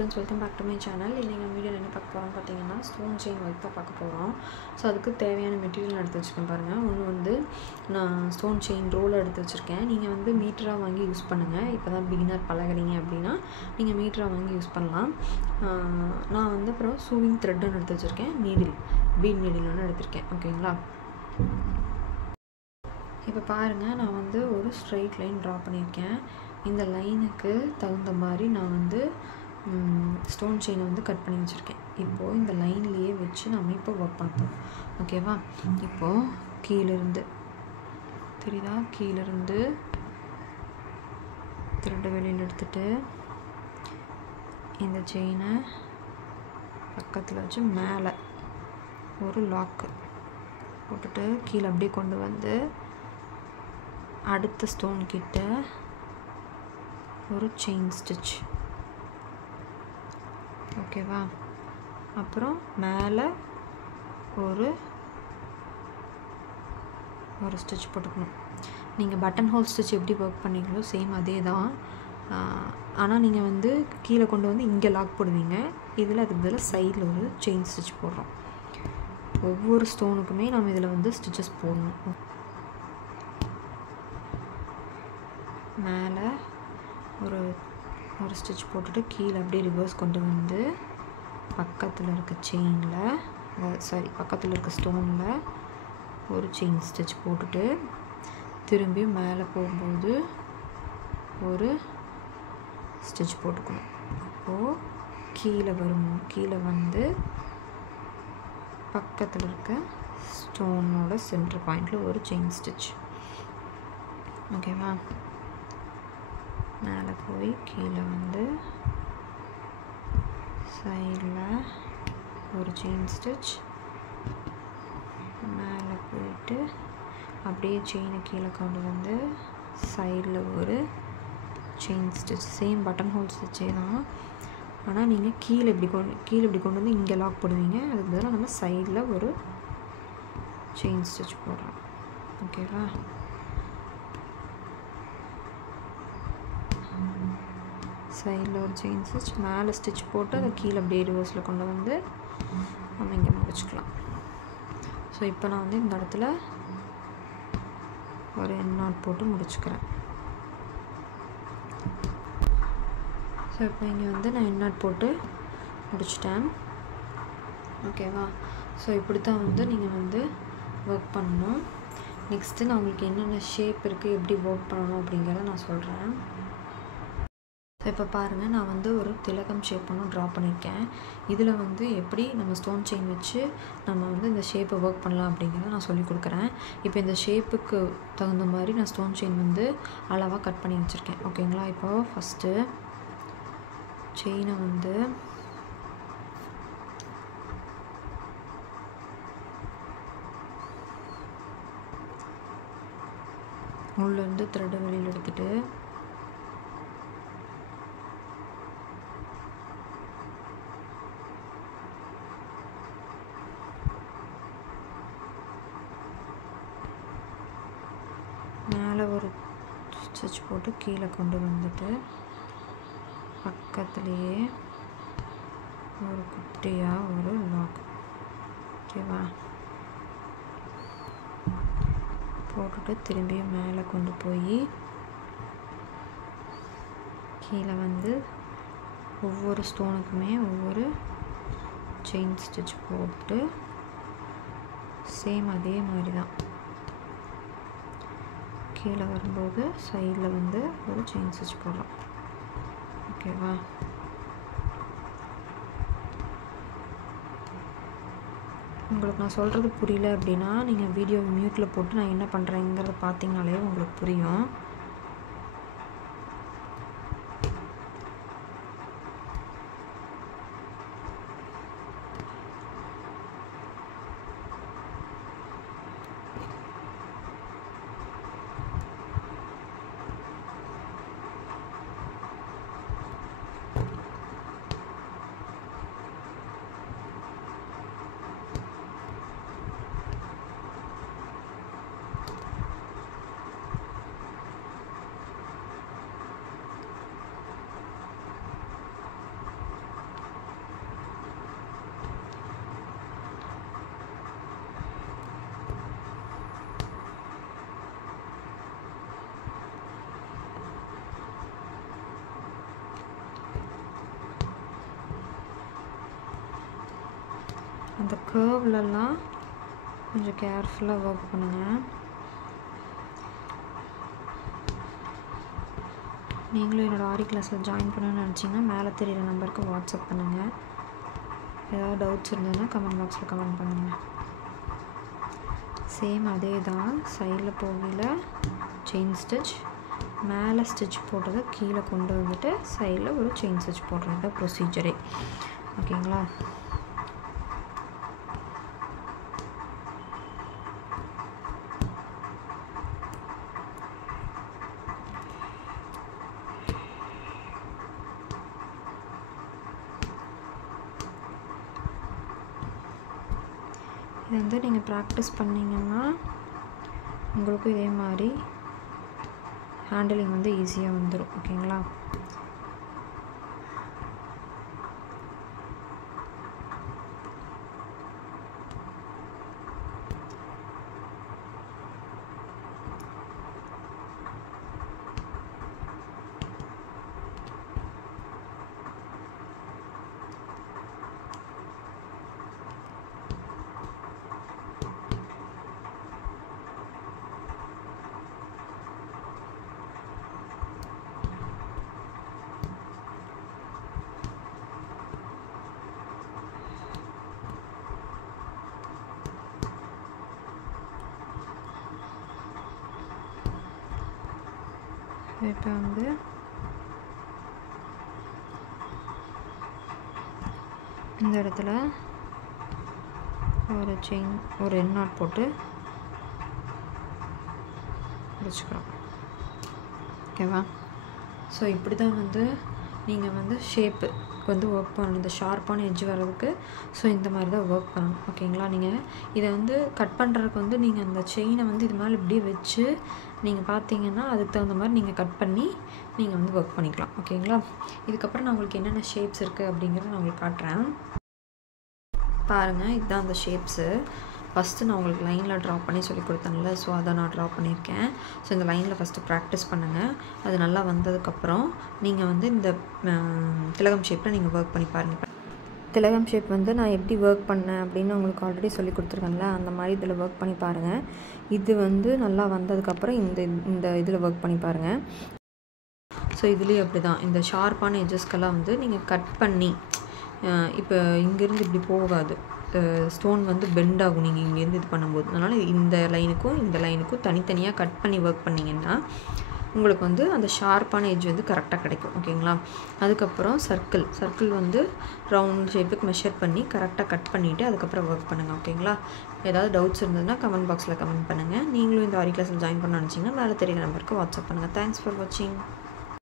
friends, welcome back to my channel. இன்னைக்கு நம்ம வீடியோல என்ன பார்க்க போறோம் பாத்தீங்கன்னா ஸ்டோன் செயின் ஒர்க் தான் பார்க்க போறோம். சோ அதுக்கு தேவையான மெட்டீரியல் எடுத்து வச்சிருக்கேன் பாருங்க. ஒன்னு வந்து நான் ஸ்டோன் செயின் ரோல் எடுத்து வச்சிருக்கேன். நீங்க வந்து மீட்டரா வாங்கி யூஸ் பண்ணுங்க. இப்போதான் பிகினர் பழகுறீங்க அப்படினா நீங்க மீட்டரா வாங்கி யூஸ் பண்ணலாம். நான் வந்து அப்புறம் சூவிங் த்ரெட் எடுத்து வச்சிருக்கேன். நீடில் பீட் நீடில் ஒன்னு எடுத்துர்க்கேன். ஓகேங்களா? இப்போ பாருங்க நான் வந்து ஒரு ஸ்ட்ரைட் லைன் டிரா பண்ணிருக்கேன். இந்த லைனுக்கு தகுந்த மாதிரி நான் வந்து ஸ்டோன் செயின் வந்து கட் பண்ணி வச்சிருக்கேன். இப்போ இந்த லைன்லயே வச்சு நாம இப்போ வர்க் பண்ணலாம். ஓகேவா? இப்போ கீழ இருந்து தெரியுதா? கீழ இருந்து த்ரெட் வெளியில எடுத்துட்டு இந்த செயினை பக்கத்துல வச்சு மேலே ஒரு லாக் போட்டுட்டு கீழ அப்படியே கொண்டு வந்து அடுத்த ஸ்டோன் கிட்ட ஒரு செயின் ஸ்டிட்ச். ஓகேவா? அப்புறம் மேலே ஒரு ஸ்டிட்ச் போட்டுக்கணும். நீங்கள் பட்டன் ஹோல் ஸ்டிட்ச் எப்படி ஒர்க் பண்ணீங்களோ சேம் அதே தான். ஆனால் நீங்கள் வந்து கீழே கொண்டு வந்து இங்கே லாக் போடுவீங்க. இதில் அதுக்கு பதிலாக சைடில் ஒரு செயின் ஸ்டிட்ச் போடுறோம். ஒவ்வொரு ஸ்டோனுக்குமே நம்ம இதில் வந்து ஸ்டிச்சஸ் போடணும். மேலே ஒரு ஸ்டிட்ச் போட்டுட்டு கீழே அப்படியே ரிவர்ஸ் கொண்டு வந்து பக்கத்தில் இருக்க செயினில் பக்கத்தில் இருக்க ஸ்டோனில் ஒரு செயின் ஸ்டிட்ச் போட்டுட்டு திரும்பி மேலே போகும்போது ஒரு ஸ்டிட்ச் போட்டுக்கணும். அப்போது கீழே வந்து பக்கத்தில் இருக்க ஸ்டோனோட சென்டர் பாயிண்டில் ஒரு செயின் ஸ்டிட்ச். ஓகேவா? மேலே போய் கீழே வந்து சைடில் ஒரு செயின் ஸ்டிட்ச், மேலே போயிட்டு அப்படியே செயினை கீழே கொண்டு வந்து சைடில் ஒரு chain stitch. Same button hole ஸ்டிச்சே தான். ஆனால் நீங்கள் கீழே இப்படி கொண்டு வந்து இங்கே லாக் போடுவீங்க. அதுக்கு பதிலாக நம்ம சைடில் ஒரு செயின் ஸ்டிட்ச் போடுறோம். ஓகேவா? சைடில் ஒரு செயின் ஸ்டிச், மேலே ஸ்டிச் போட்டு அதை கீழே அப்படியே ரிவர்ஸில் கொண்டு வந்து நம்ம இங்கே முடிச்சுக்கலாம். ஸோ இப்போ நான் வந்து இந்த இடத்துல ஒரு எண்ட் நாட் போட்டு முடிச்சுக்கிறேன். ஸோ இப்போ இங்கே வந்து நான் எண்ட் நாட் போட்டு முடிச்சிட்டேன். ஓகேவா? ஸோ இப்படி தான் வந்து நீங்கள் வந்து ஒர்க் பண்ணணும். நெக்ஸ்ட்டு நான் உங்களுக்கு என்னென்ன ஷேப் இருக்குது, எப்படி ஒர்க் பண்ணணும் அப்படிங்கிறத நான் சொல்கிறேன். ஸோ இப்போ பாருங்கள், நான் வந்து ஒரு திலகம் ஷேப் ஒன்று ட்ரா பண்ணியிருக்கேன். இதில் வந்து எப்படி நம்ம ஸ்டோன் செயின் வச்சு நம்ம வந்து இந்த ஷேப்பை ஒர்க் பண்ணலாம் அப்படிங்கிறத நான் சொல்லிக் கொடுக்குறேன். இப்போ இந்த ஷேப்புக்கு தகுந்த மாதிரி நான் ஸ்டோன் செயின் வந்து அளவாக கட் பண்ணி வச்சுருக்கேன். ஓகேங்களா? இப்போது ஃபஸ்ட்டு செயினை வந்து உள்ளேருந்து த்ரெட்டை வெளியில் எடுத்துகிட்டு மேலே ஒரு ஸ்டிச் போட்டு கீழே கொண்டு வந்துட்டு பக்கத்துலேயே ஒரு குட்டியாக ஒரு லாக். ஓகேவா? போட்டுட்டு திரும்பியும் மேலே கொண்டு போய் கீழே வந்து ஒவ்வொரு ஸ்டோனுக்குமே ஒவ்வொரு செயின் ஸ்டிச் போட்டு சேம் அதே மாதிரி தான் கீழே வரும்போது சைடில் வந்து ஒரு செயின் ஸ்டிச் போடுறோம். ஓகேவா? உங்களுக்கு நான் சொல்கிறது புரியல அப்படின்னா நீங்கள் வீடியோ மியூட்டில் போட்டு நான் என்ன பண்ணுறேங்கிறத பார்த்தீங்கனாலே உங்களுக்கு புரியும். அந்த கர்வ்லலாம் கொஞ்சம் கேர்ஃபுல்லாக ஒர்க் பண்ணுங்கள். நீங்களும் என்னோடய ஆரி கிளாஸில் ஜாயின் பண்ணணும்னு நினச்சிங்கன்னா மேலே தெரியிற நம்பருக்கு வாட்ஸ்அப் பண்ணுங்கள். ஏதாவது டவுட்ஸ் இருந்ததுன்னா கமெண்ட் பாக்ஸில் கமெண்ட் பண்ணுங்கள். சேம் அதே தான், சைடில் போகையில் செயின் ஸ்டிச், மேலே ஸ்டிச் போட்டதை கீழே கொண்டு வந்துட்டு சைடில் ஒரு செயின் ஸ்டிச் போடுறது ப்ரொசீஜரே. ஓகேங்களா? இது வந்து நீங்கள் ப்ராக்டிஸ் பண்ணிங்கன்னா உங்களுக்கும் இதே மாதிரி ஹேண்டிலிங் வந்து ஈஸியாக வந்துடும். ஓகேங்களா? இப்போ வந்து இந்த இடத்துல ஒரு செயின், ஒரு என் நாட் போட்டு முடிச்சுக்கிறோம். ஓகேவா? ஸோ இப்படி தான் வந்து நீங்கள் வந்து ஷேப்பு வந்து ஒர்க் பண்ணணும். இந்த ஷார்ப்பான எட்ஜ் வர்றதுக்கு ஸோ இந்த மாதிரி தான் ஒர்க் பண்ணணும். ஓகேங்களா? நீங்கள் இதை வந்து கட் பண்ணுறதுக்கு வந்து நீங்கள் அந்த செயினை வந்து இது மேலே இப்படியே வச்சு நீங்கள் பார்த்தீங்கன்னா அதுக்கு தகுந்த மாதிரி நீங்கள் கட் பண்ணி நீங்கள் வந்து ஒர்க் பண்ணிக்கலாம். ஓகேங்களா? இதுக்கப்புறம் நான் உங்களுக்கு என்னென்ன ஷேப்ஸ் இருக்குது அப்படிங்கிறத நான் உங்களுக்கு காட்டுறேன். பாருங்கள், இதுதான் அந்த ஷேப்ஸு. ஃபஸ்ட்டு நான் உங்களுக்கு லைனில் ட்ரா பண்ணி சொல்லி கொடுத்தேன்ல, ஸோ அதை நான் ட்ரா பண்ணியிருக்கேன். ஸோ இந்த லைனில் ஃபஸ்ட்டு ப்ராக்டிஸ் பண்ணுங்கள். அது நல்லா வந்ததுக்கப்புறம் நீங்கள் வந்து இந்த திலகம் ஷேப்பில் நீங்கள் ஒர்க் பண்ணி பாருங்கள். திலகம் ஷேப் வந்து நான் எப்படி ஒர்க் பண்ணேன் அப்படின்னு உங்களுக்கு ஆல்ரெடி சொல்லி கொடுத்துருக்கேன்ல, அந்த மாதிரி இதில் ஒர்க் பண்ணி பாருங்கள். இது வந்து நல்லா வந்ததுக்கப்புறம் இந்த இதில் ஒர்க் பண்ணி பாருங்கள். ஸோ இதுலேயும் அப்படி தான், இந்த ஷார்ப்பான எட்ஜஸ்க்கெல்லாம் வந்து நீங்கள் கட் பண்ணி இப்போ இங்கேருந்து இப்படி போகாது, ஸ்டோன் வந்து பெண்ட் ஆகும் நீங்கள் இங்கேருந்து இது பண்ணும்போது. அதனால் இந்த லைனுக்கும் தனித்தனியாக கட் பண்ணி ஒர்க் பண்ணிங்கன்னா உங்களுக்கு வந்து அந்த ஷார்ப்பான எட்ஜ் வந்து கரெக்டாக கிடைக்கும். ஓகேங்களா? அதுக்கப்புறம் சர்க்கிள் வந்து ரவுண்ட் ஷேப்புக்கு மெஷர் பண்ணி கரெக்டாக கட் பண்ணிவிட்டு அதுக்கப்புறம் ஒர்க் பண்ணுங்கள். ஓகேங்களா? ஏதாவது டவுட்ஸ் இருந்ததுன்னா கமெண்ட் பாக்ஸில் கமெண்ட் பண்ணுங்கள். நீங்களும் இந்த ஆரி கிளாஸில் ஜாயின் பண்ண நினச்சிங்கன்னா மேலே தெரியுற நம்பருக்கு வாட்ஸ்அப் பண்ணுங்கள். தேங்க்ஸ் ஃபார் வாட்சிங்.